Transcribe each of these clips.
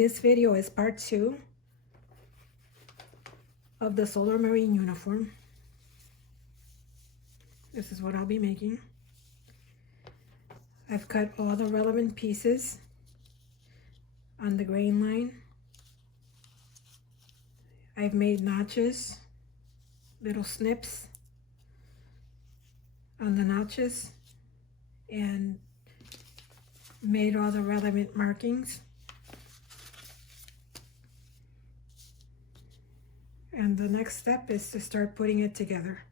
This video is part 2 of the Solar Marine uniform. This is what I'll be making. I've cut all the relevant pieces on the grain line. I've made notches, little snips on the notches, and made all the relevant markings. And the next step is to start putting it together.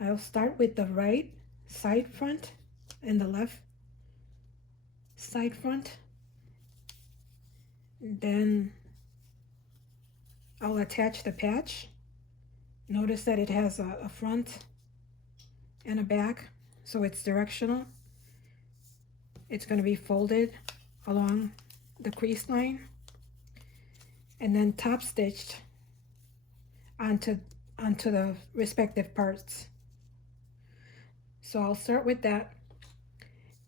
I'll start with the right side front and the left side front. Then I'll attach the patch. Notice that it has a front and a back, so it's directional. It's going to be folded along the crease line and then top stitched onto the respective parts. So I'll start with that,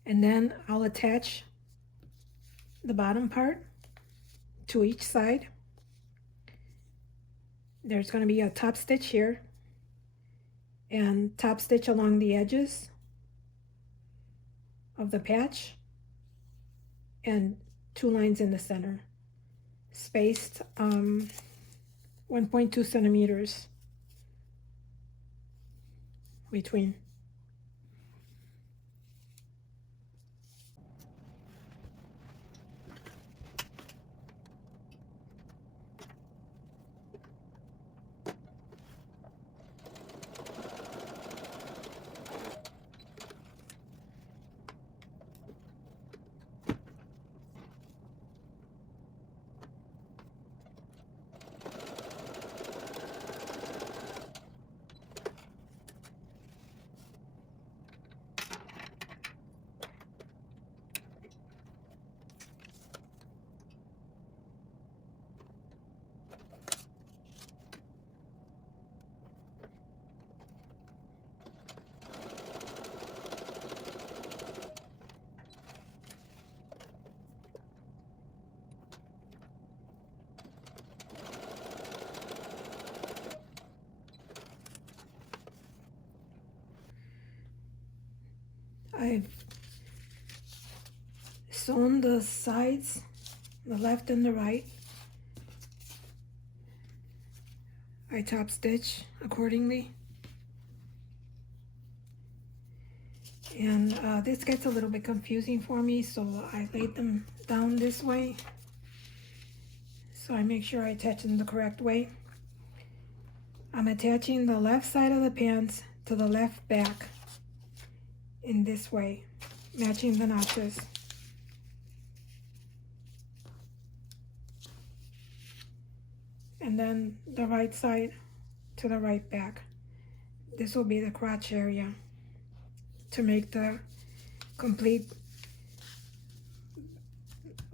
and then I'll attach the bottom part to each side. There's going to be a top stitch here and top stitch along the edges of the patch, and 2 lines in the center, spaced 1.2 centimeters between. I've sewn the sides, the left and the right. I top stitch accordingly. And this gets a little bit confusing for me, so I laid them down this way. So I make sure I attach them the correct way. I'm attaching the left side of the pants to the left back in this way, matching the notches. And then the right side to the right back. This will be the crotch area to make the complete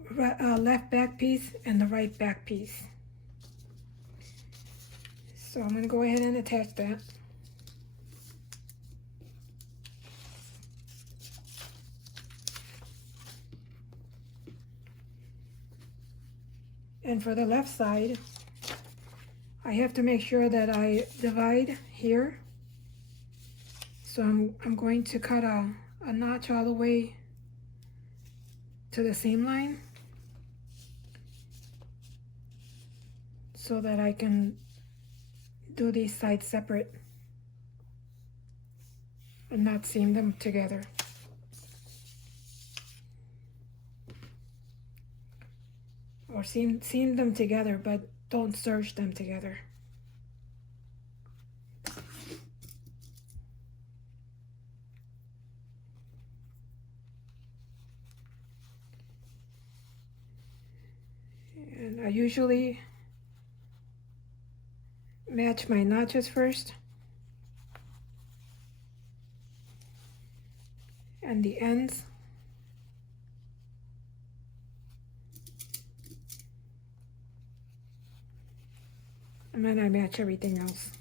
left back piece and the right back piece. So I'm going to go ahead and attach that. And for the left side, I have to make sure that I divide here. So I'm going to cut a notch all the way to the seam line so that I can do these sides separate and not seam them together. Or seam them together, but don't serge them together. And I usually match my notches first and the ends. And then I match everything else.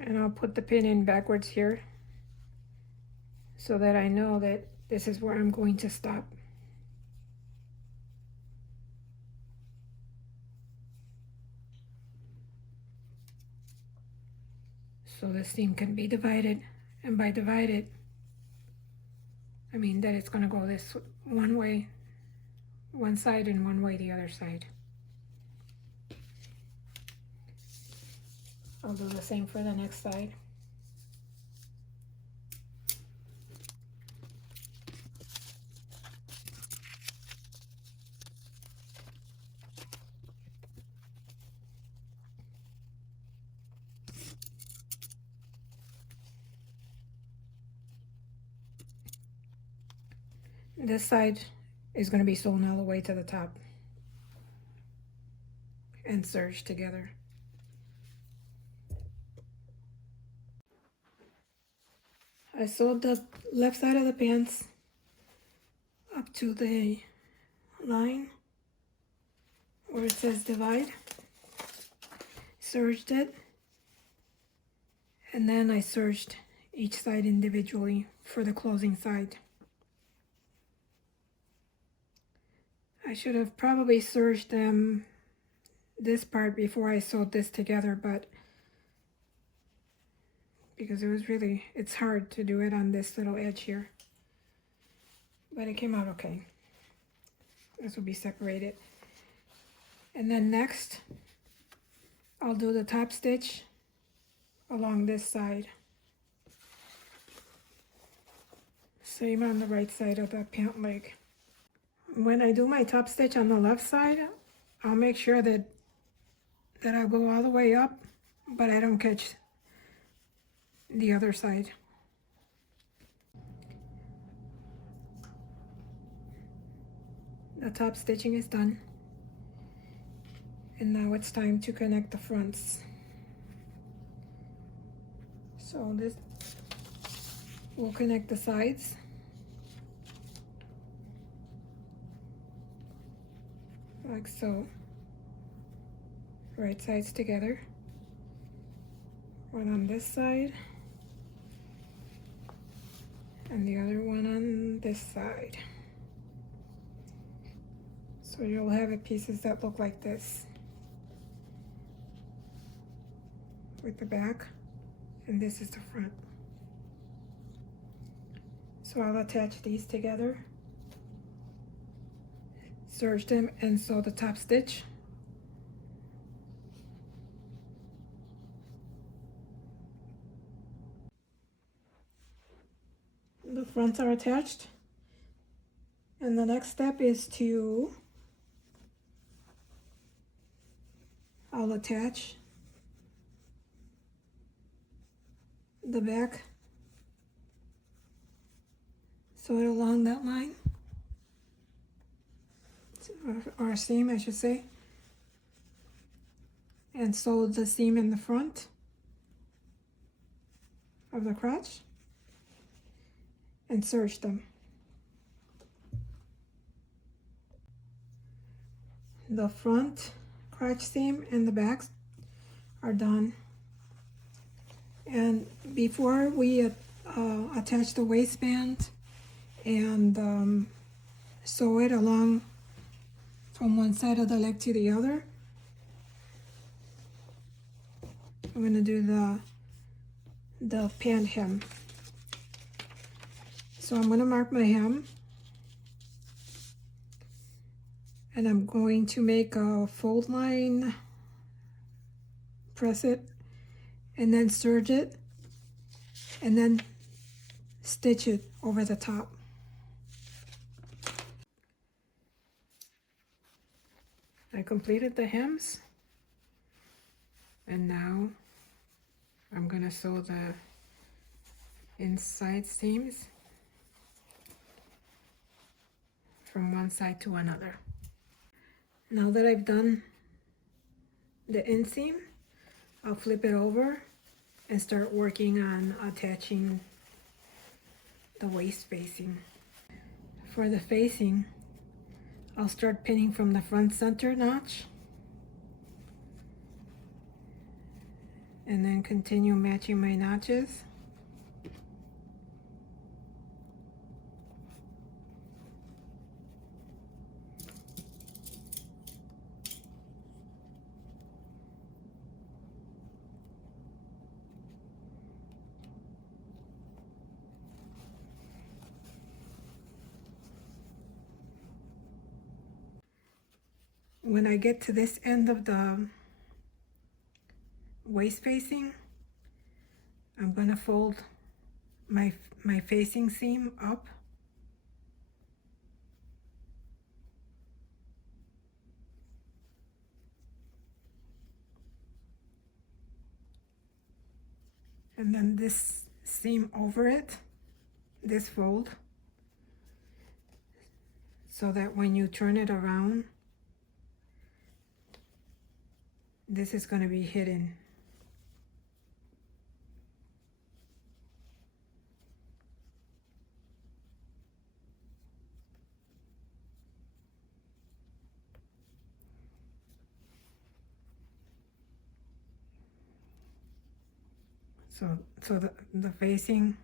And I'll put the pin in backwards here so that I know that this is where I'm going to stop. So the seam can be divided, and by divided, I mean that it's going to go this one way, one side, and one way the other side. I'll do the same for the next side. This side is going to be sewn all the way to the top and serged together. I sewed the left side of the pants up to the line where it says divide, serged it, and then I serged each side individually for the closing side. I should have probably serged them this part before I sewed this together, but because it's hard to do it on this little edge here, but it came out okay. This will be separated. And then next, I'll do the top stitch along this side. Same on the right side of the pant leg. When I do my top stitch on the left side, I'll make sure that I go all the way up, but I don't catch the other side. The top stitching is done. And now it's time to connect the fronts. So this will connect the sides. Like so. Right sides together. One on this side. And the other one on this side. So you'll have pieces that look like this. With the back. And this is the front. So I'll attach these together. Serge them and sew the top stitch. The fronts are attached. And the next step is I'll attach the back, sew it along that line, or seam I should say, and sew the seam in the front of the crotch and serge them. The front crotch seam and the backs are done. And before we attach the waistband and sew it along from one side of the leg to the other, I'm going to do the pant hem. So I'm going to mark my hem, and I'm going to make a fold line, press it, and then serge it, and then stitch it over the top. I completed the hems, and now I'm gonna sew the inside seams from one side to another. Now that I've done the inseam, I'll flip it over and start working on attaching the waist facing. For the facing, I'll start pinning from the front center notch and then continue matching my notches. When I get to this end of the waist facing, I'm going to fold my facing seam up. And then this seam over it, this fold, so that when you turn it around, this is going to be hidden. So the facing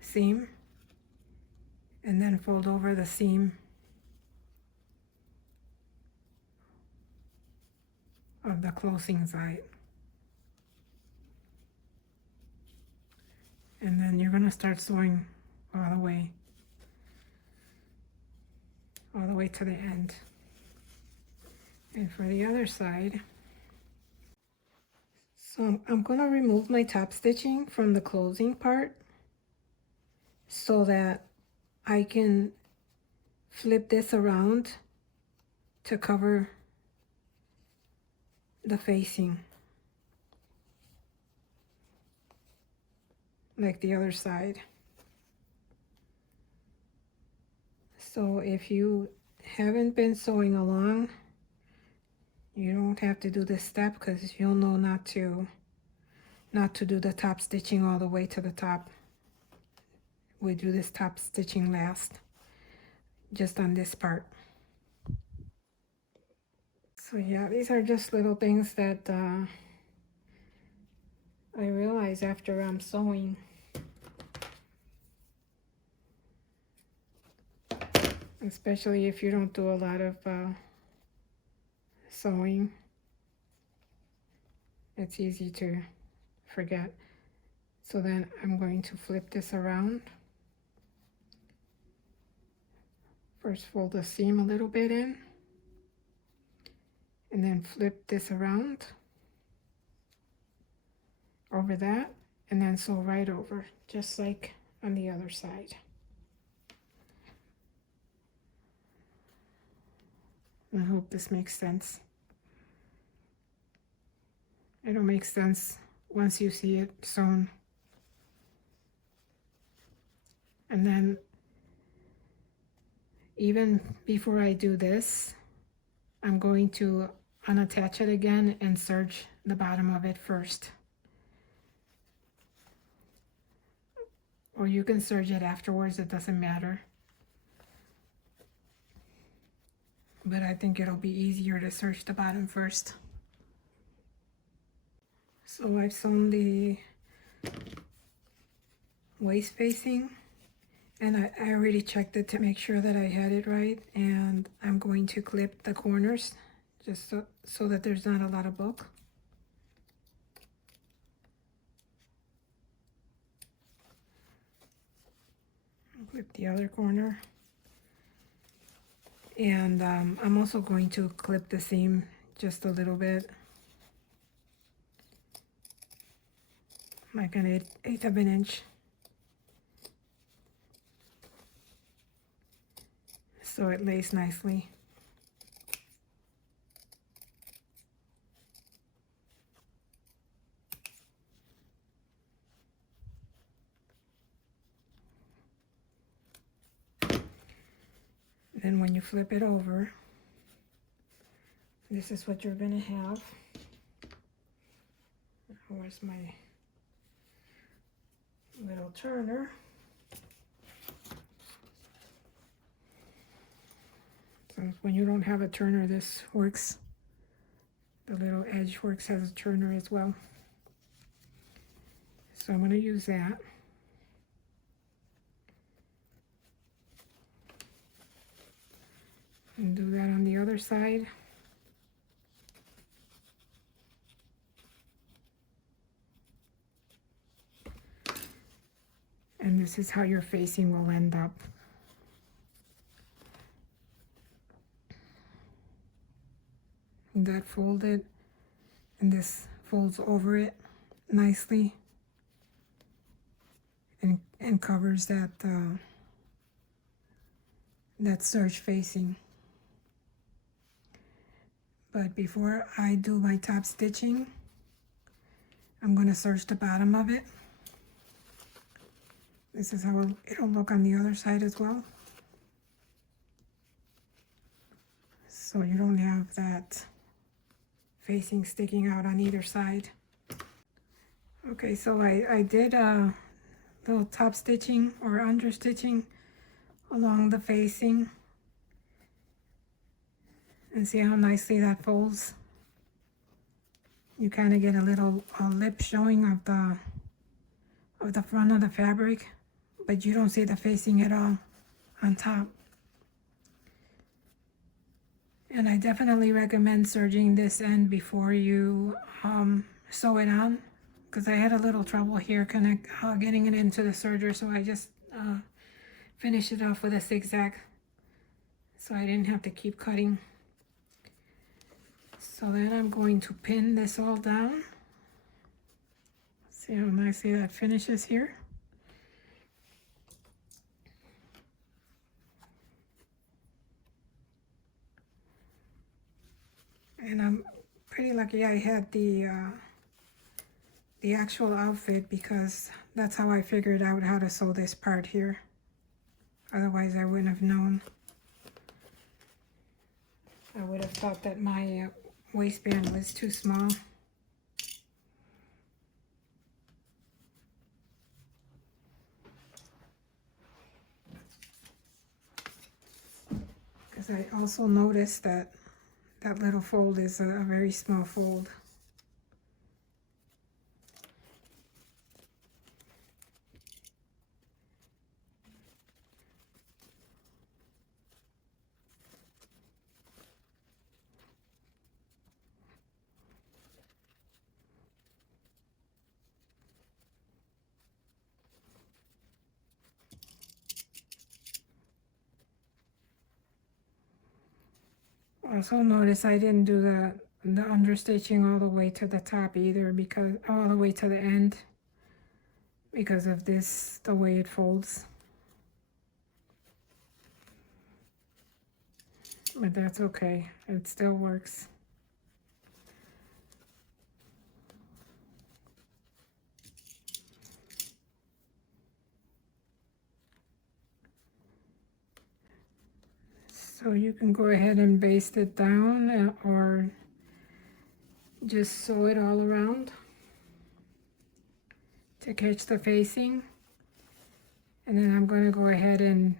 seam, and then fold over the seam of the closing side. And then you're going to start sewing all the way to the end. And for the other side, so I'm going to remove my top stitching from the closing part so that I can flip this around to cover the facing like the other side. So if you haven't been sewing along, you don't have to do this step, because you'll know not to do the top stitching all the way to the top. We do this top stitching last, just on this part. So yeah, these are just little things that I realize after I'm sewing. Especially if you don't do a lot of sewing, it's easy to forget. So then I'm going to flip this around. First fold the seam a little bit in, and then flip this around over that, and then sew right over, just like on the other side. I hope this makes sense. It'll make sense once you see it sewn. And then even before I do this, I'm going to unattach it again and serge the bottom of it first. Or you can serge it afterwards, it doesn't matter. But I think it'll be easier to serge the bottom first. So I've sewn the waist facing, and I already checked it to make sure that I had it right, and I'm going to clip the corners just so that there's not a lot of bulk. Clip the other corner, and I'm also going to clip the seam just a little bit, like an eighth of an inch, so it lays nicely. Then when you flip it over, this is what you're gonna have. Where's my little turner? So when you don't have a turner, this works The little edge works as a turner as well. So I'm going to use that. And do that on the other side. And this is how your facing will end up. And that folded, and this folds over it nicely and covers that that serge facing. But before I do my top stitching, I'm going to serge the bottom of it. This is how it'll look on the other side as well. So you don't have that facing sticking out on either side. Okay, so I did a little top stitching or under stitching along the facing. And see how nicely that folds? You kind of get a little lip showing of the front of the fabric, but you don't see the facing at all on top. And I definitely recommend serging this end before you sew it on, because I had a little trouble here getting it into the serger, so I just finished it off with a zigzag, so I didn't have to keep cutting. So then I'm going to pin this all down. See how nicely that finishes here. And I'm pretty lucky I had the actual outfit, because that's how I figured out how to sew this part here. Otherwise I wouldn't have known. I would have thought that my waistband was too small. Because I also noticed that that little fold is a very small fold. Also notice I didn't do the understitching all the way to the top either, because all the way to the end, because of this, the way it folds. But that's okay, it still works. So you can go ahead and baste it down, or just sew it all around to catch the facing. And then I'm going to go ahead and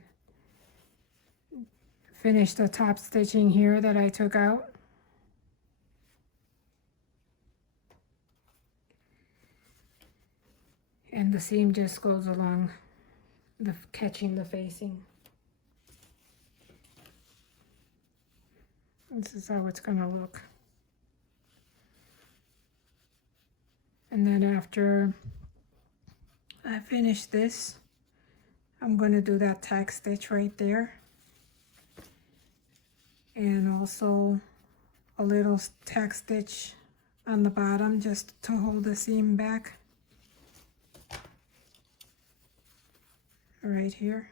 finish the top stitching here that I took out. And the seam just goes along catching the facing. This is how it's going to look. And then after I finish this, I'm going to do that tack stitch right there. And also a little tack stitch on the bottom just to hold the seam back. Right here.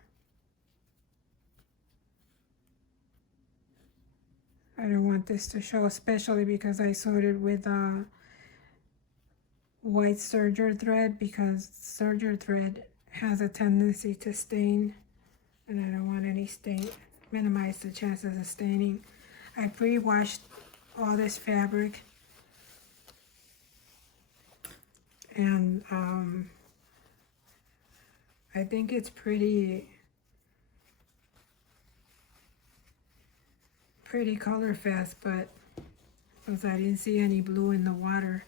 I don't want this to show, especially because I sewed it with white serger thread, because serger thread has a tendency to stain, and I don't want any stain, minimize the chances of staining. I pre-washed all this fabric, and I think it's pretty color fast, but because I didn't see any blue in the water.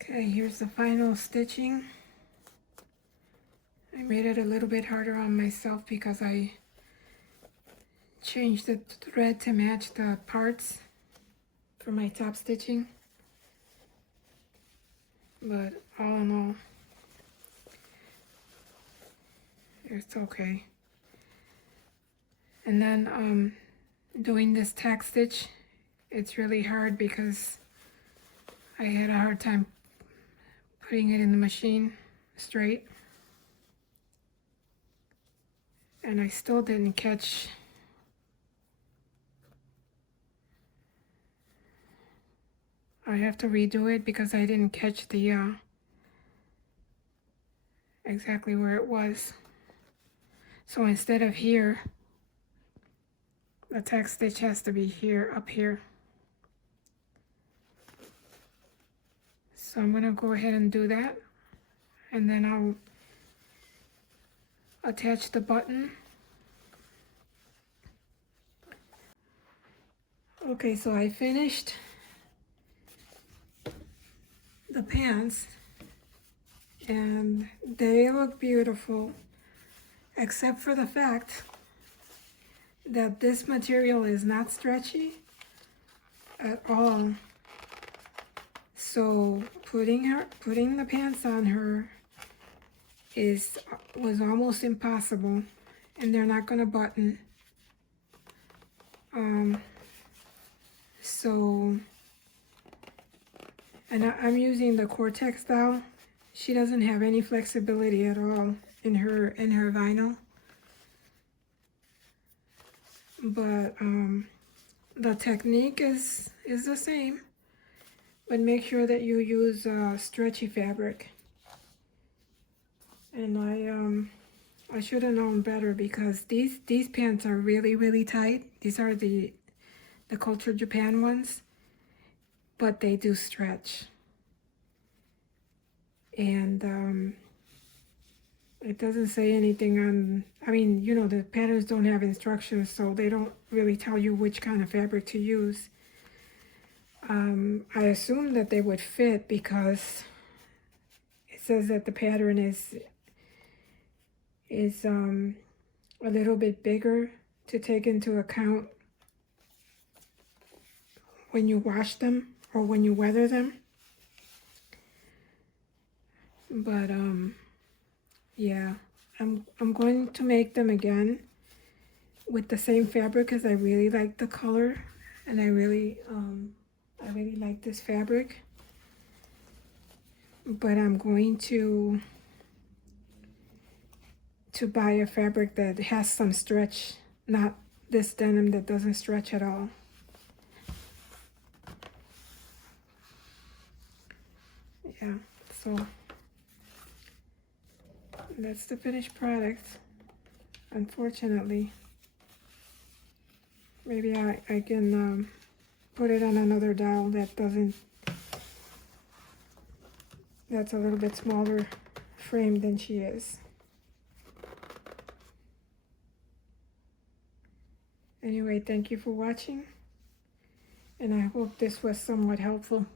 Okay, here's the final stitching. I made it a little bit harder on myself because I changed the thread to match the parts for my top stitching. But all in all, it's okay. And then doing this tack stitch, it's really hard because I had a hard time putting it in the machine straight. And I still didn't catch I have to redo it because I didn't catch the exactly where it was. So instead of here, the tack stitch has to be here, up here. So I'm gonna go ahead and do that, and then I'll attach the button. Okay, so I finished the pants and they look beautiful, except for the fact that this material is not stretchy at all. So putting the pants on her was almost impossible, and they're not gonna button. And I'm using the Cortex dowel. She doesn't have any flexibility at all in her vinyl. But the technique is the same, but make sure that you use stretchy fabric. And I should have known better because these pants are really tight. These are the Culture Japan ones, but they do stretch. And it doesn't say anything on, I mean, you know, the patterns don't have instructions, so they don't really tell you which kind of fabric to use. I assume that they would fit because it says that the pattern is a little bit bigger to take into account when you wash them or when you weather them. But yeah, I'm going to make them again with the same fabric because I really like the color, and I really like this fabric. But I'm going to buy a fabric that has some stretch, not this denim that doesn't stretch at all. Yeah, so that's the finished product. Unfortunately, maybe I can put it on another dowel that's a little bit smaller frame than she is. Anyway, thank you for watching, and I hope this was somewhat helpful.